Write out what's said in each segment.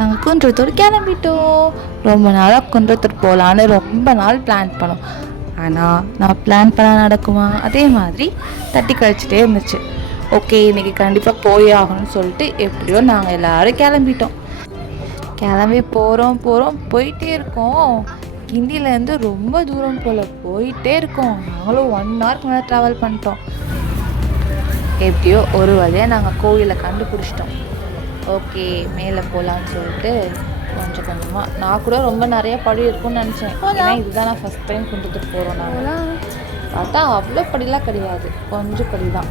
நாங்கள் குன்றத்தூர் கிளம்பிட்டோம். ரொம்ப நாளாக குன்றத்தூர் போகலான்னு ரொம்ப நாள் பிளான் பண்ணோம். ஆனால் நான் பிளான் பண்ண நடக்குமா? அதே மாதிரி தட்டி கழிச்சிட்டே இருந்துச்சு. ஓகே, இன்றைக்கி கண்டிப்பாக போய் ஆகணும்னு சொல்லிட்டு எப்படியோ நாங்கள் எல்லோரும் கிளம்பிட்டோம். கிளம்பி போகிறோம் போயிட்டே இருக்கோம். கிண்டியிலேருந்து ரொம்ப தூரம் போல் போயிட்டே இருக்கோம். நாங்களும் 1 ஹவருக்கு மேலே ட்ராவல் பண்ணிட்டோம். எப்படியோ ஒரு வழியாக நாங்கள் கோவிலை கண்டுபிடிச்சிட்டோம். ஓகே, மேலே போகலான்னு சொல்லிட்டு கொஞ்சம் கொஞ்சமாக, நான் கூட ரொம்ப நிறைய படி இருக்கும்னு நினச்சேன். ஏன்னா இதுதான் நான் ஃபஸ்ட் டைம் குன்றத்தூர் போகிறோம். நாங்களாம் பார்த்தா அவ்வளோ படிலாம் கிடையாது, கொஞ்சம் படி தான்.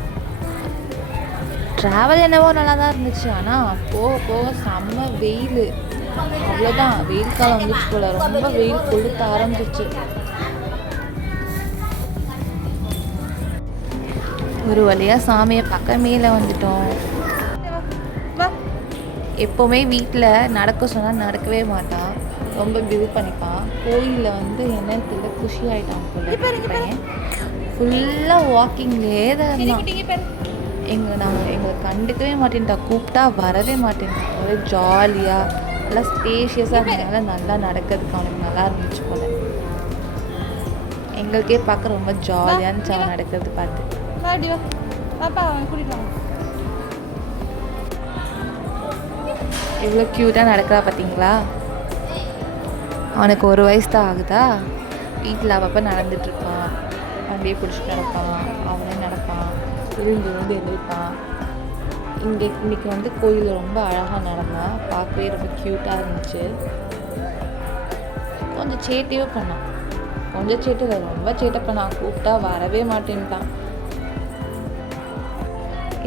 ட்ராவல் என்னவோ நல்லா தான் இருந்துச்சு. ஆனால் போக போக செம்ம வெயில். அவ்வளோதான், வெயில் காலம் வந்துச்சு போல். ரொம்ப வெயில் கொளுத்த ஆரம்பிச்சிச்சு. ஒரு வழியாக சாமியை பார்க்க மேலே வந்துட்டோம். எப்போவுமே வீட்டில் நடக்க சொன்னால் நடக்கவே மாட்டான், ரொம்ப பிகு பண்ணிப்பான். கோயிலில் வந்து என்னன்னு தெரியல, குஷி ஆகிட்டான் போல. பையன் ஃபுல்லாக வாக்கிங்லேயே தான் இருந்தான். எங்களை கண்டுக்கவே மாட்டேன்ட்டா, கூப்பிட்டா வரவே மாட்டேன்ட்டான். ஒரே ஜாலியாக நல்லா ஸ்பேஷியஸாக இருந்ததுனால நல்லா நடக்கிறதுக்கு அவனுக்கு நல்லா இருந்துச்சு போல. எங்களுக்கே பார்க்க ரொம்ப ஜாலியாக இருந்துச்சு அவன் நடக்கிறது பார்த்து. எவ்வளோ க்யூட்டாக நடக்கிறா பார்த்தீங்களா? அவனுக்கு 1 வயசு தான் ஆகுதா. வீட்டில் அப்பப்போ நடந்துட்டுருப்பான், வண்டியை பிடிச்சிட்டு நடப்பான், அவனே நடப்பான், விழுந்து எழுந்திருப்பான். இன்றைக்கி வந்து கோயிலில் ரொம்ப அழகாக நடந்தான், பார்க்கவே ரொம்ப க்யூட்டாக இருந்துச்சு. கொஞ்சம் சேட்டையோ பண்ணான், கொஞ்சம் சேட்டை இல்லை, ரொம்ப சேட்டை பண்ணான். கூப்பிட்டா வரவே மாட்டேன்ட்டான்.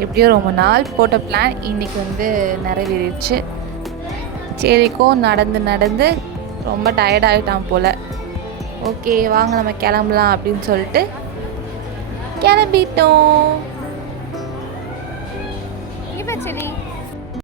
எப்படியோ ரொம்ப நாள் போட்ட பிளான் இன்றைக்கி வந்து நிறைவேறிடுச்சு. சரிக்கும் நடந்து ரொம்ப டயர்டாகிட்டான் போல். ஓகே, வாங்க நம்ம கிளம்பலாம் அப்படின்னு சொல்லிட்டு கிளம்பிட்டோம். சரி.